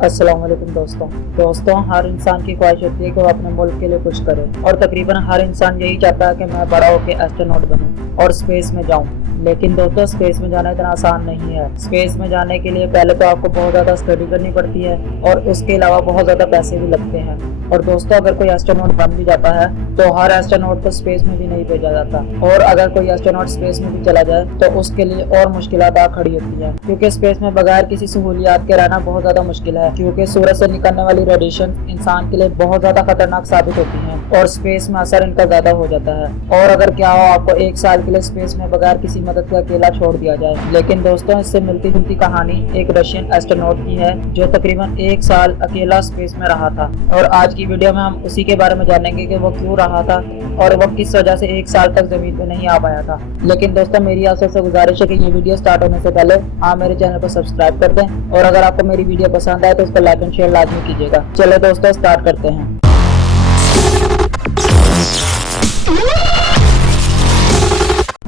अस्सलाम वालेकुम दोस्तों हर इंसान की ख्वाहिश होती है कि वो अपने मुल्क के लिए कुछ करे और तकरीबन हर इंसान यही चाहता है कि मैं बड़ा होकर एस्ट्रोनॉट बनूं और स्पेस में जाऊं। लेकिन दोस्तों स्पेस में जाना इतना आसान नहीं है। स्पेस में जाने के लिए पहले तो आपको बहुत ज़्यादा स्टडी करनी पड़ती है और उसके अलावा बहुत ज़्यादा पैसे भी लगते हैं। और दोस्तों अगर कोई एस्ट्रोनॉट बन भी जाता है तो हर एस्ट्रोनॉट को स्पेस में भी नहीं भेजा जाता, और अगर कोई एस्ट्रोनॉट स्पेस में भी चला जाए तो उसके लिए और मुश्किलात आ खड़ी होती है, क्योंकि स्पेस में बगैर किसी सहूलियात के रहना बहुत ज़्यादा मुश्किल है। क्योंकि सूरज से निकलने वाली रेडिएशन इंसान के लिए बहुत ज़्यादा खतरनाक साबित होती है और स्पेस में असर इनका ज़्यादा हो जाता है। और अगर क्या हो आपको 1 साल के लिए स्पेस में बगैर किसी मदद के अकेला छोड़ दिया जाए। लेकिन दोस्तों इससे मिलती जुलती कहानी एक रशियन एस्ट्रोनॉट की है जो तकरीबन 1 साल अकेला स्पेस में रहा था, और आज की वीडियो में हम उसी के बारे में जानेंगे कि वो क्यों रहा था और वो किस वजह से 1 साल तक जमीन पे नहीं आ पाया था। लेकिन दोस्तों मेरी आप सबसे गुजारिश है कि ये वीडियो स्टार्ट होने से पहले आप मेरे चैनल को सब्सक्राइब कर दें, और अगर आपको मेरी वीडियो पसंद आए तो इसको लाइक एंड शेयर लाजमी कीजिएगा। चलो दोस्तों स्टार्ट करते हैं।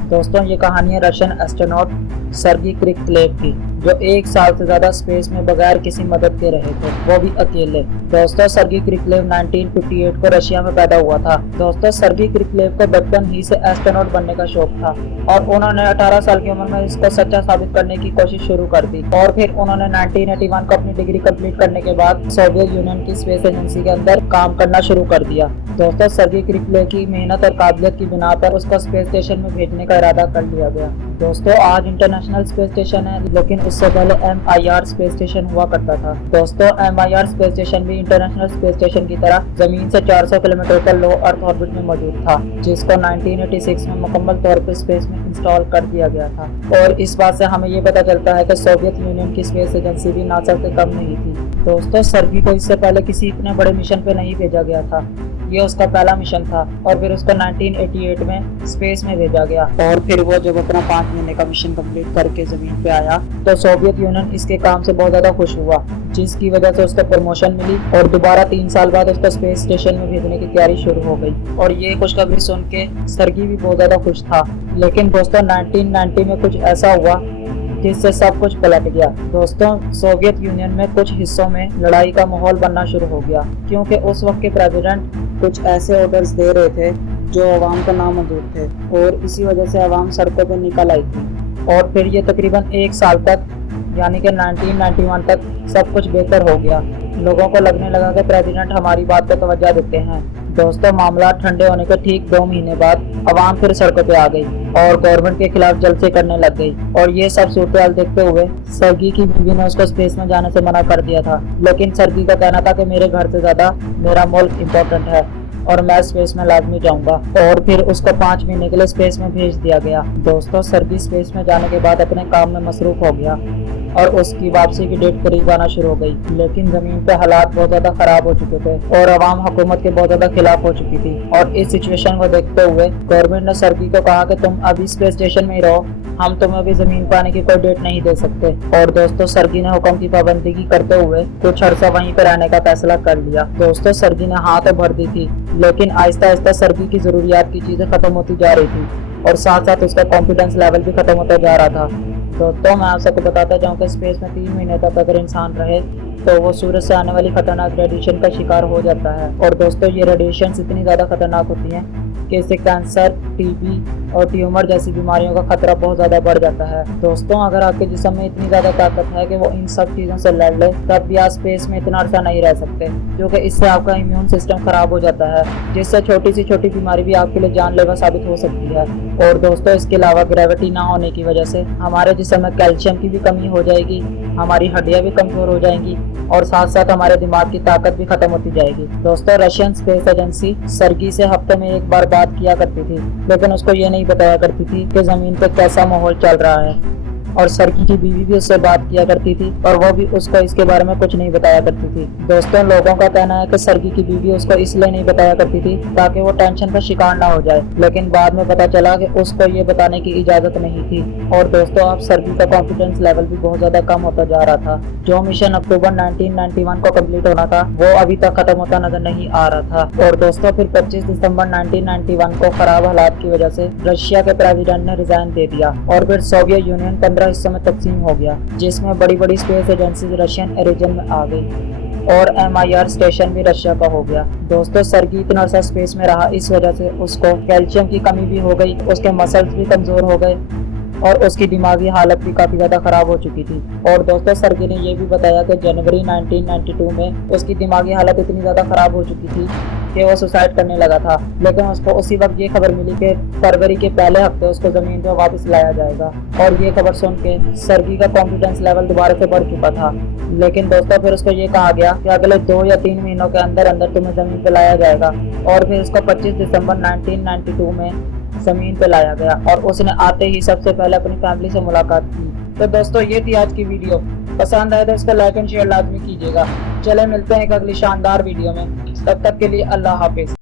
दोस्तों ये कहानी है रशियन एस्ट्रोनॉट सर्गी क्रिकलेव की, जो 1 साल से ज्यादा स्पेस में बगैर किसी मदद के रहे थे, वो भी अकेले। दोस्तों सर्गी क्रिकलेव 1958 को रशिया में पैदा हुआ था। दोस्तों सर्गी क्रिकलेव को बचपन ही से एस्ट्रोनॉट बनने का शौक था और उन्होंने 18 साल की उम्र में इसको सच्चा साबित करने की कोशिश शुरू कर दी, और फिर उन्होंने 1981 को अपनी डिग्री कंप्लीट करने के बाद सोवियत यूनियन की स्पेस एजेंसी के अंदर काम करना शुरू कर दिया। दोस्तों सर्गी क्रिकलेव की मेहनत और काबिलियत की बिना पर उसको स्पेस स्टेशन में भेजने का इरादा कर लिया गया। दोस्तों आज इंटरनेशनल स्पेस स्टेशन है, लेकिन उससे पहले MIR स्पेस स्टेशन हुआ करता था। दोस्तों MIR स्पेस स्टेशन भी इंटरनेशनल स्पेस स्टेशन की तरह जमीन से 400 किलोमीटर पर लो अर्थ ऑर्बिट में मौजूद था, जिसको 1986 में मुकम्मल तौर पर स्पेस में इंस्टॉल कर दिया गया था। और इस बात से हमें ये पता चलता है कि सोवियत यूनियन की स्पेस एजेंसी भी नासा से कम नहीं थी। दोस्तों सर्गी को इससे पहले किसी इतने बड़े मिशन पे नहीं भेजा गया था, ये उसका पहला मिशन था, और फिर उसको 1988 में स्पेस में भेजा गया। और फिर वो जब अपना 5 महीने का मिशन कंप्लीट करके जमीन पे आया तो सोवियत यूनियन इसके काम से बहुत ज्यादा खुश हुआ, जिसकी वजह से उसको प्रमोशन मिली और दोबारा 3 साल बाद उसको स्पेस स्टेशन में भेजने की तैयारी शुरू हो गई। और ये खुशखबरी सुन के सर्गी भी बहुत ज्यादा खुश था। लेकिन दोस्तों 1990 में कुछ ऐसा हुआ जिससे सब कुछ पलट गया। दोस्तों सोवियत यूनियन में कुछ हिस्सों में लड़ाई का माहौल बनना शुरू हो गया, क्योंकि उस वक्त के प्रेसिडेंट कुछ ऐसे ऑर्डर्स दे रहे थे जो अवाम को नामंजूर थे, और इसी वजह से अवाम सड़कों पर निकल आई थी। और फिर ये तकरीबन 1 साल तक यानी कि 1991 तक सब कुछ बेहतर हो गया। लोगों को लगने लगा कि प्रेसिडेंट हमारी बात पर तवज्जो देते हैं। दोस्तों मामला ठंडे होने के ठीक 2 महीने बाद अवाम फिर सड़कों पे आ गई और गवर्नमेंट के खिलाफ जलसे करने लग गई। और ये सब सूरत देखते हुए सर्गी की बीवी ने उसको स्पेस में जाने से मना कर दिया था। लेकिन सर्गी का कहना था कि मेरे घर से ज्यादा मेरा मुल्क इम्पोर्टेंट है और मैं स्पेस में लाजमी जाऊंगा। और फिर उसको 5 महीने के लिए स्पेस में भेज दिया गया। दोस्तों सर्गी स्पेस में जाने के बाद अपने काम में मसरूफ हो गया और उसकी वापसी की डेट करीब आना शुरू हो गई। लेकिन जमीन पे हालात बहुत ज्यादा खराब हो चुके थे और अवाम हुकूमत के बहुत ज्यादा खिलाफ हो चुकी थी। और इस सिचुएशन को देखते हुए गवर्नमेंट ने सर्गी को कहा कि तुम अभी स्पेस स्टेशन में ही रहो, हम तुम्हें अभी जमीन पर आने की कोई डेट नहीं दे सकते। और दोस्तों सर्गी ने हुक्म की पाबंदी की करते हुए कुछ अरसा वहीं पर रहने का फैसला कर लिया। दोस्तों सर्गी ने हाँ तो भर दी थी, लेकिन आहिस्ता आहिस्ता सर्गी की जरूरियात की चीजें खत्म होती जा रही थी और साथ साथ उसका कॉन्फिडेंस लेवल भी खत्म होता जा रहा था। दोस्तों मैं आप सबको बताता जाऊँ कि स्पेस में 3 महीने तक अगर इंसान रहे तो वो सूरज से आने वाली खतरनाक रेडिएशन का शिकार हो जाता है। और दोस्तों ये रेडिएशन इतनी ज़्यादा खतरनाक होती हैं कि इससे कैंसर, टीबी और ट्यूमर जैसी बीमारियों का खतरा बहुत ज़्यादा बढ़ जाता है। दोस्तों अगर आपके जिस्म में इतनी ज़्यादा ताकत है कि वो इन सब चीज़ों से लड़ ले, तब भी आप स्पेस में इतना अर्सा नहीं रह सकते, क्योंकि इससे आपका इम्यून सिस्टम खराब हो जाता है, जिससे छोटी सी छोटी बीमारी भी आपके लिए जानलेवा साबित हो सकती है। और दोस्तों इसके अलावा ग्रेविटी ना होने की वजह से हमारे जिस्म में कैल्शियम की भी कमी हो जाएगी, हमारी हड्डियां भी कमजोर हो जाएंगी और साथ साथ हमारे दिमाग की ताकत भी खत्म होती जाएगी। दोस्तों रशियन स्पेस एजेंसी सर्गी से हफ्ते में 1 बार बात किया करती थी, लेकिन उसको ये नहीं बताया करती थी कि जमीन पर कैसा माहौल चल रहा है। और सर्गी की बीवी भी उससे बात किया करती थी और वो भी उसको इसके बारे में कुछ नहीं बताया करती थी। दोस्तों लोगों का कहना है कि सर्गी की बीवी उसको इसलिए नहीं बताया करती थी ताकि वो टेंशन का शिकार ना हो जाए, लेकिन बाद में पता चला कि उसको ये बताने की इजाजत नहीं थी। और दोस्तों अब सर्गी का कॉन्फिडेंस लेवल भी बहुत ज्यादा कम होता जा रहा था। जो मिशन अक्टूबर 1991 को कम्प्लीट होना था वो अभी तक खत्म होता नजर नहीं आ रहा था। और दोस्तों फिर 25 दिसंबर 1991 को खराब हालात की वजह से रशिया के प्रेसिडेंट ने रिजाइन दे दिया और फिर सोवियत यूनियन 15 15 हिस्सों में तकसीम हो गया, जिसमें बड़ी बड़ी स्पेस एजेंसी रशियन रीजन में आ गई और MIR स्टेशन भी रशिया का हो गया। दोस्तों सर्गी इतना अर्सा स्पेस में रहा, इस वजह से उसको कैल्शियम की कमी भी हो गई, उसके मसल्स भी कमज़ोर हो गए और उसकी दिमागी हालत भी काफ़ी ज़्यादा ख़राब हो चुकी थी। और दोस्तों सर्गी ने यह भी बताया कि जनवरी 1992 में उसकी दिमागी हालत इतनी ज़्यादा ख़राब हो चुकी थी कि वो सुसाइड करने लगा था, लेकिन उसको उसी वक्त ये खबर मिली कि फरवरी के पहले हफ्ते उसको ज़मीन पर वापस लाया जाएगा। और ये खबर सुन के सर्गी का कॉन्फिडेंस लेवल दोबारा से बढ़ चुका था। लेकिन दोस्तों फिर उसको ये कहा गया कि अगले 2 या 3 महीनों के अंदर अंदर तुम्हें ज़मीन पर लाया जाएगा। और फिर उसको 25 दिसंबर 1992 में ज़मीन पे लाया गया और उसने आते ही सबसे पहले अपनी फैमिली से मुलाकात की। तो दोस्तों ये थी आज की वीडियो, पसंद आए तो इसको लाइक एंड शेयर लाजमी कीजिएगा। चले मिलते हैं एक अगली शानदार वीडियो में, तब तक के लिए अल्लाह हाफिज।